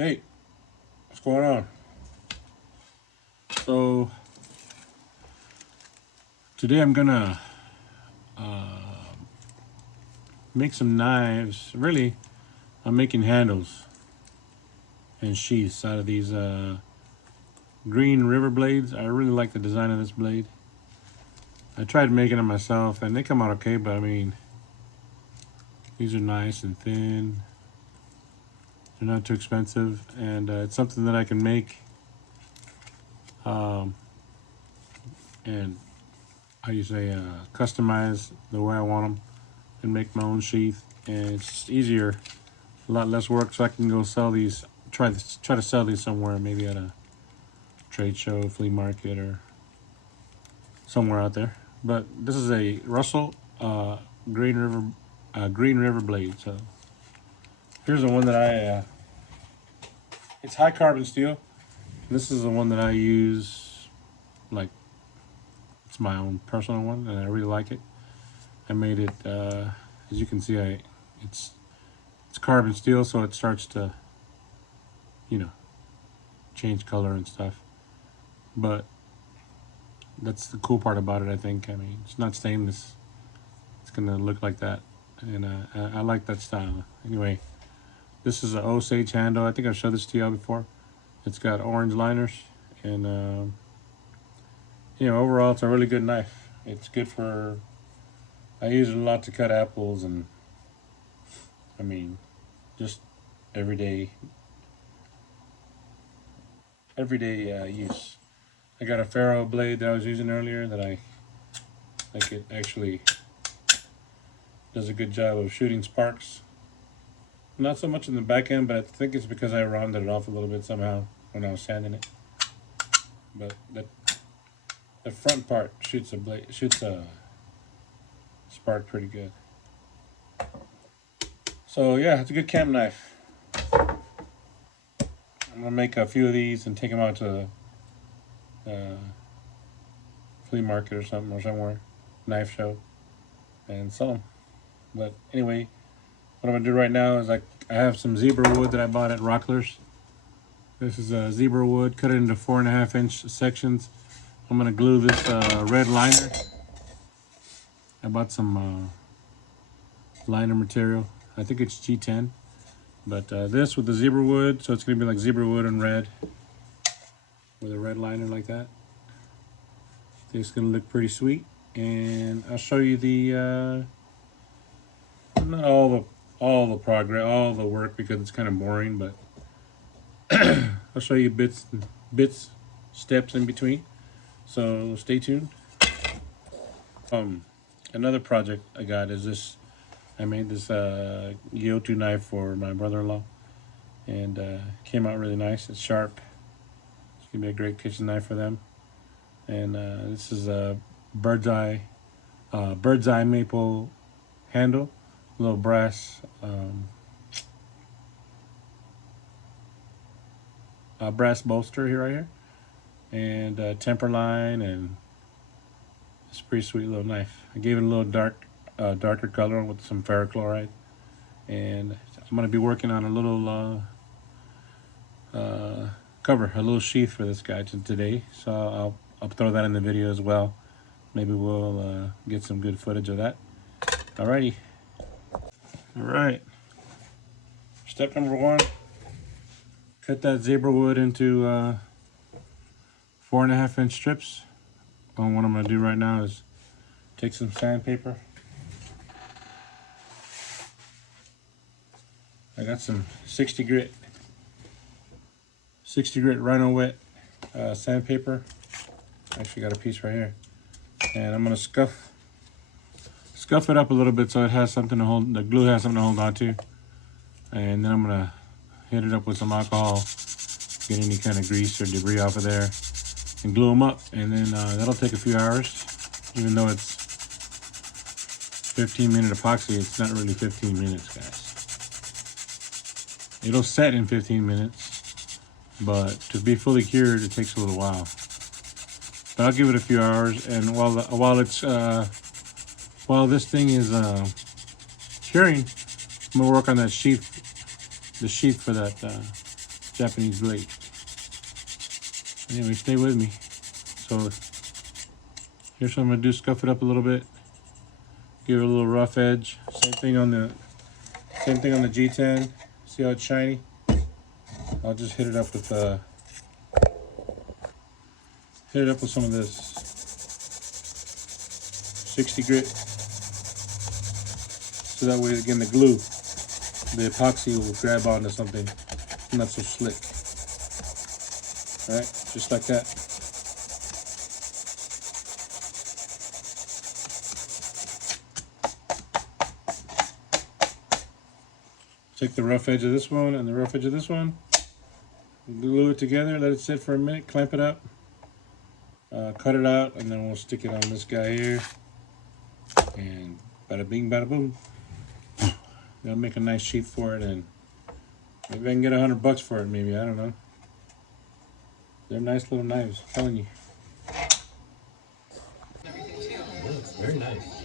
Hey, what's going on? So today I'm gonna make some knives. Really, I'm making handles and sheaths out of these green river blades. I really like the design of this blade. I tried making them myself and they come out okay, but I mean, these are nice and thin. They're not too expensive, and it's something that I can make. Um, and how you say, customize the way I want them and make my own sheath. And it's just easier, a lot less work, so I can go sell these. Try to sell these somewhere, maybe at a trade show, flea market, or somewhere out there. But this is a Russell Green River blade. So here's the one that it's high carbon steel. This is the one that I use, like it's my own personal one, and I really like it. I made it, as you can see, it's carbon steel, so it starts to, you know, change color and stuff. But that's the cool part about it, I think. I mean, it's not stainless. It's gonna look like that, and I like that style. Anyway, this is an Osage handle. I think I've showed this to y'all before. It's got orange liners, and overall, it's a really good knife. It's good for. I use it a lot to cut apples, and I mean, just everyday use. I got a ferro blade that I was using earlier that I like. It actually does a good job of shooting sparks. Not so much in the back end, but I think it's because I rounded it off a little bit somehow when I was sanding it. But the front part shoots a spark pretty good. So yeah, it's a good camp knife. I'm gonna make a few of these and take them out to the flea market or something, or somewhere, knife show, and sell them. But anyway, what I'm gonna do right now is I have some zebra wood that I bought at Rockler's. This is a zebra wood, cut it into 4.5-inch sections. I'm gonna glue this red liner. I bought some liner material. I think it's G10. But this with the zebra wood, so it's gonna be like zebra wood and red, with a red liner like that. I think it's gonna look pretty sweet. And I'll show you the not all the progress, all the work, because it's kind of boring, but I'll show you bits, steps in between. So stay tuned. Another project I got is this. I made this Gyotu knife for my brother-in-law, and came out really nice. It's sharp. It's gonna be a great kitchen knife for them. And this is a bird's eye maple handle, little brass brass bolster here, right here, and temper line, and it's a pretty sweet little knife. I gave it a little darker color with some ferrochloride, and I'm going to be working on a little cover, a little sheath for this guy today. So I'll throw that in the video as well. Maybe we'll get some good footage of that. Alrighty. All right. Step number 1: cut that zebra wood into 4.5-inch strips. And what I'm going to do right now is take some sandpaper. I got some 60 grit Rhino Wet sandpaper. Actually got a piece right here, and I'm gonna scuff it up a little bit so it has something to hold. The glue has something to hold on to, and then I'm gonna hit it up with some alcohol, get any kind of grease or debris off of there, and glue them up. And then that'll take a few hours. Even though it's 15-minute epoxy, it's not really 15 minutes, guys. It'll set in 15 minutes, but to be fully cured, it takes a little while. But I'll give it a few hours, and while this thing is curing, I'm gonna work on that sheath, the sheath for that Japanese blade. Anyway, stay with me. So here's what I'm gonna do: scuff it up a little bit, give it a little rough edge. Same thing on the G10. See how it's shiny? I'll just hit it up with some of this 60 grit, so that way again the glue, the epoxy will grab onto something not so slick. All right, just like that. Take the rough edge of this one and the rough edge of this one, glue it together, let it sit for a minute, clamp it up, cut it out, and then we'll stick it on this guy here, and bada bing bada boom. That'll make a nice sheath for it, and maybe I can get $100 for it, maybe, I don't know. They're nice little knives, I'm telling you. It's very nice.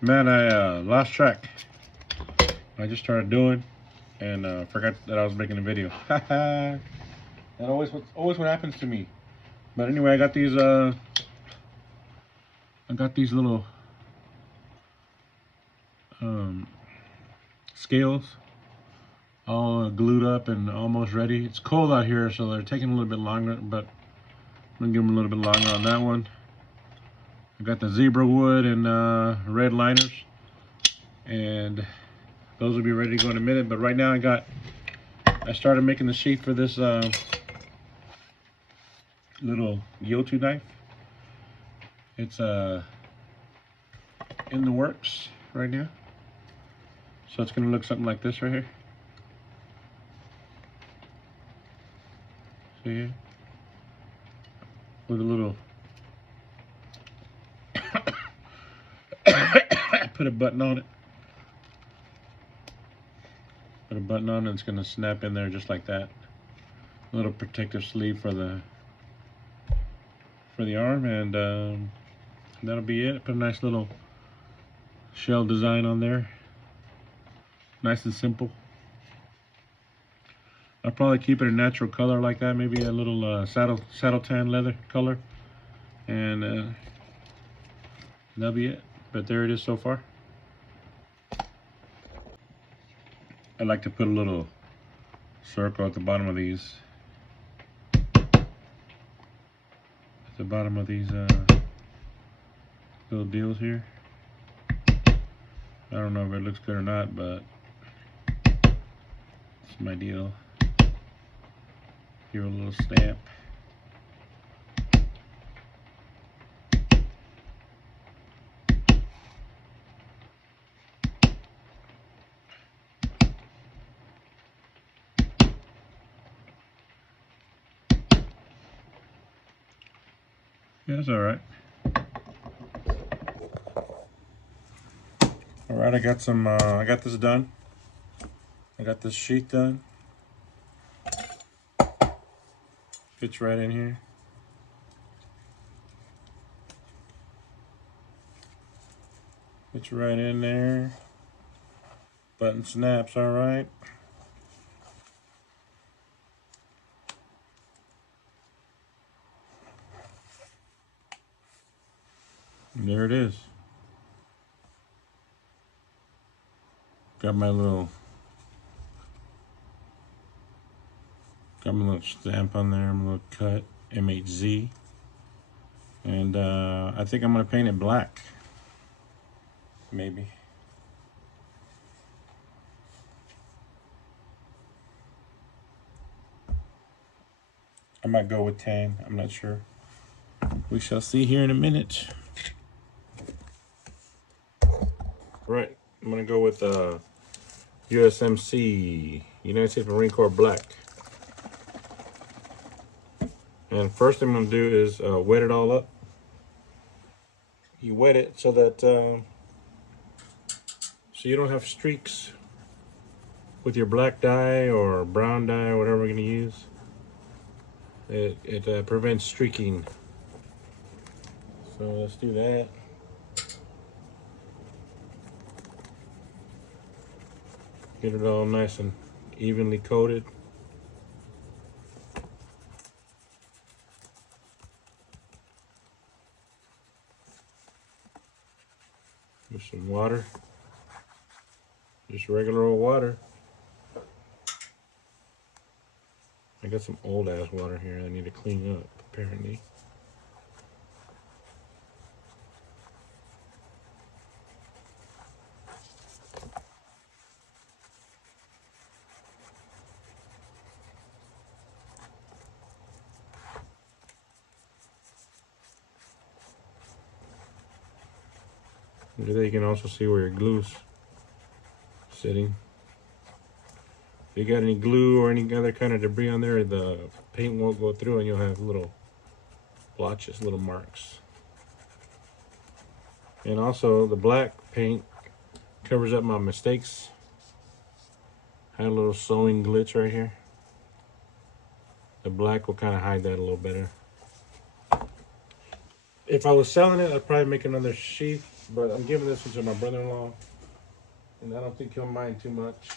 Man, I lost track. I just started doing and forgot that I was making a video. That always what happens to me. But anyway, I got these little scales all glued up and almost ready. It's cold out here, so they're taking a little bit longer, but I'm gonna give them a little bit longer on that one. I got the zebrawood and red liners, and those will be ready to go in a minute. But right now I started making the sheath for this little Gyotu knife. It's in the works right now, so it's gonna look something like this right here. See? With a little put a button on it. Put a button on it, and it's gonna snap in there just like that. A little protective sleeve for the arm, and that'll be it. Put a nice little shell design on there. Nice and simple. I'll probably keep it a natural color like that, maybe a little saddle tan leather color, and that'll be it. But there it is so far. I like to put a little circle at the bottom of these. At the bottom of these little deals here. I don't know if it looks good or not, but it's my deal. Give it a little stamp. Yeah, that's all right. All right, I got some. I got this done. I got this sheath done. Fits right in here. Fits right in there. Button snaps all right. And there it is. Got my little stamp on there, my little cut, MHZ. And I think I'm gonna paint it black. Maybe. I might go with tan, I'm not sure. We shall see here in a minute. Right, I'm gonna go with USMC, United States Marine Corps black. And first thing I'm gonna do is wet it all up. You wet it so that so you don't have streaks with your black dye or brown dye or whatever we're gonna use. It prevents streaking. So let's do that. Get it all nice and evenly coated. With some water. Just regular old water. I got some old ass water here I need to clean up, apparently. There you can also see where your glue's sitting. If you got any glue or any other kind of debris on there, the paint won't go through and you'll have little blotches, little marks. And also the black paint covers up my mistakes. I had a little sewing glitch right here. The black will kind of hide that a little better. If I was selling it, I'd probably make another sheath, but I'm giving this one to my brother-in-law, and I don't think he'll mind too much.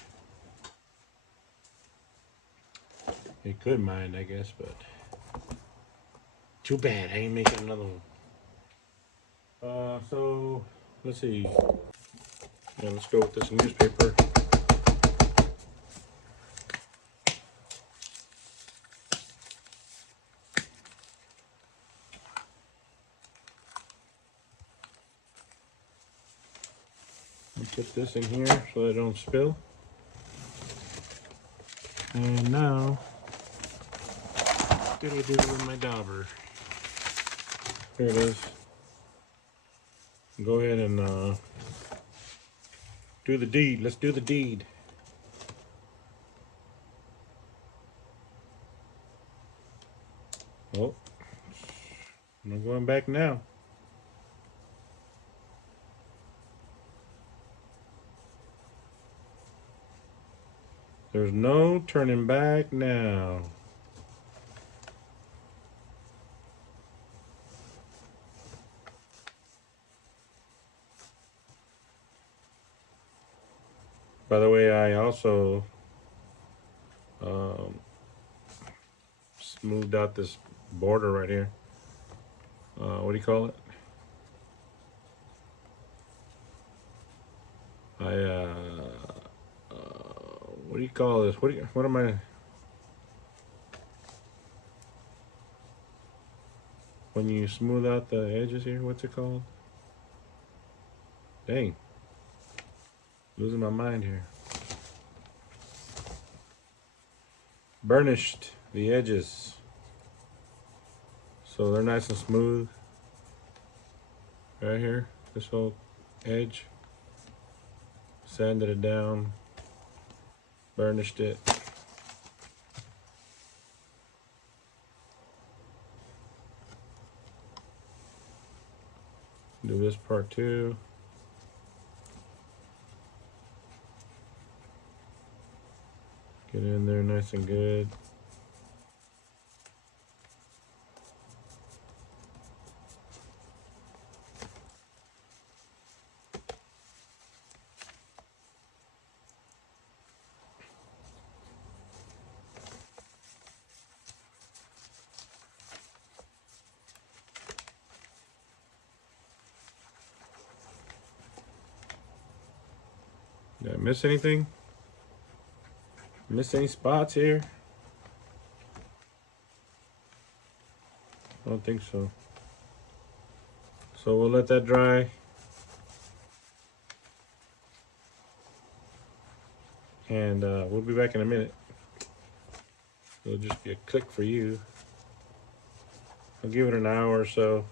He could mind, I guess, but too bad, I ain't making another one. So, let's see. Yeah, let's go with this newspaper. Put this in here so that it don't spill. And now, what did I do with my dauber? Here it is. Go ahead and do the deed. Let's do the deed. Oh, I'm going back now. There's no turning back now. By the way, I also smoothed out this border right here. What do you call it? What do you call this? What am I? When you smooth out the edges here, what's it called? Dang, losing my mind here. Burnished the edges, so they're nice and smooth. Right here, this whole edge. Sanded it down, burnished it. Do this part too. Get in there nice and good. Did I miss anything? Miss any spots here? I don't think so. So we'll let that dry. And we'll be back in a minute. It'll just be a click for you. I'll give it an hour or so.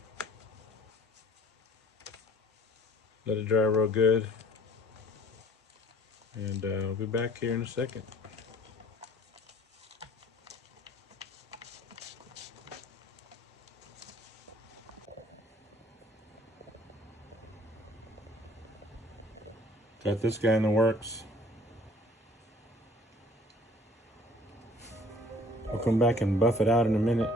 Let it dry real good. And we'll be back here in a second. Got this guy in the works. I'll come back and buff it out in a minute.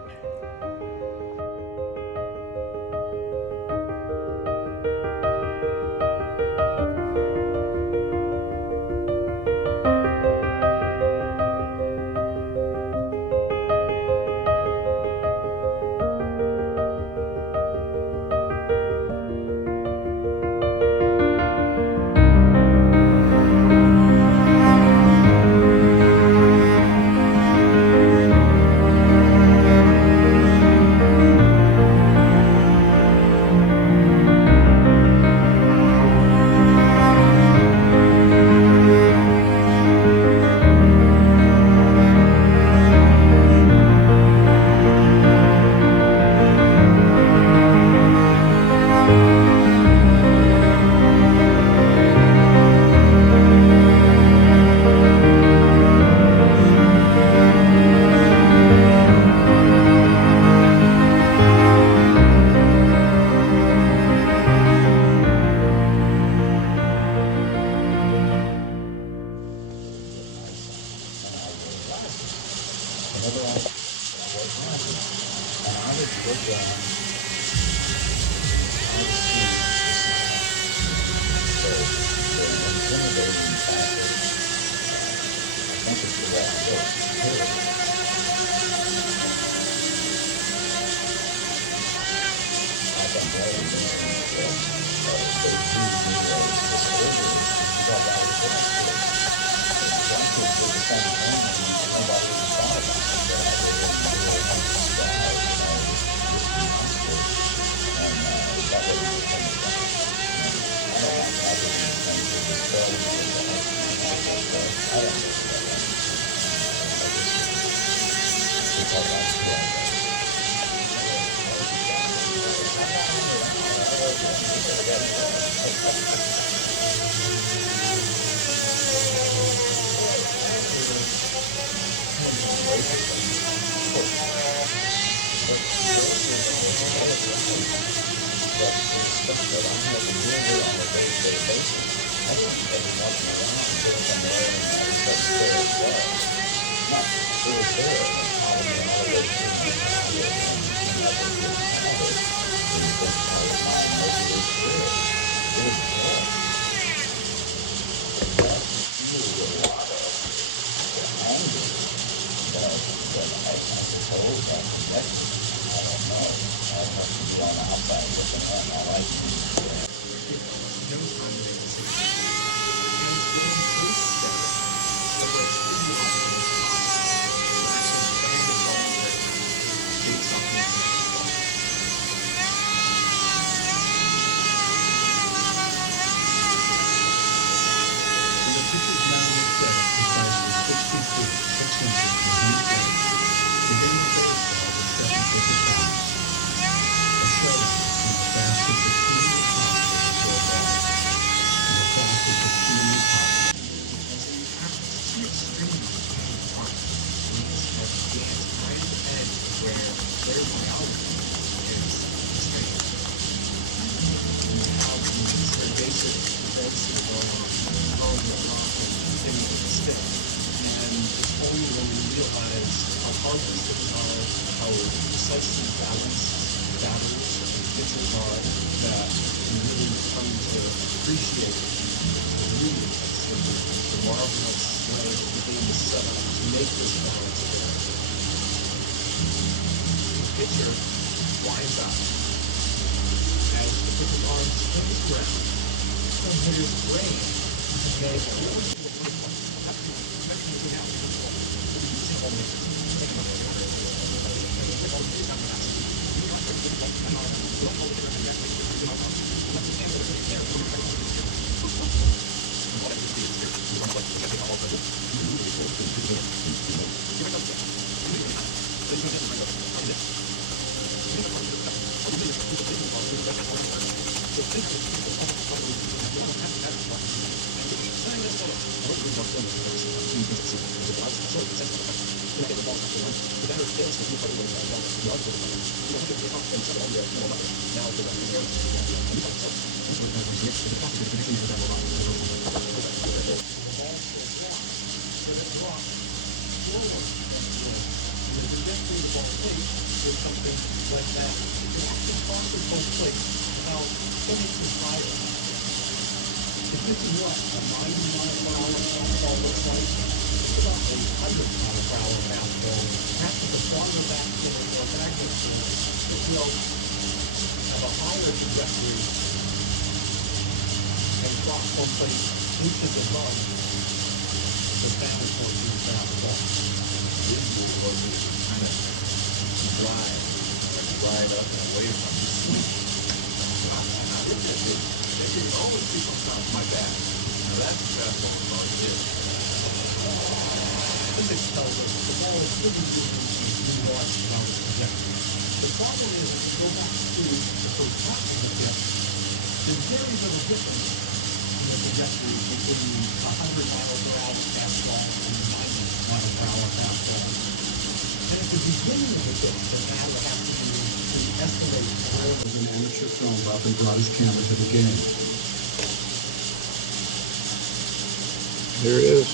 There it is.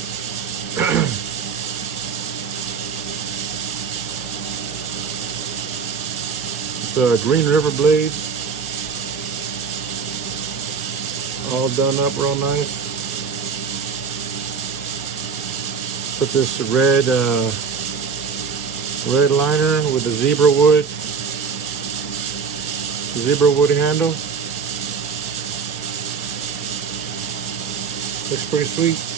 It's a Green River blade. All done up real nice. Put this red liner with the zebra wood handle. Looks pretty sweet.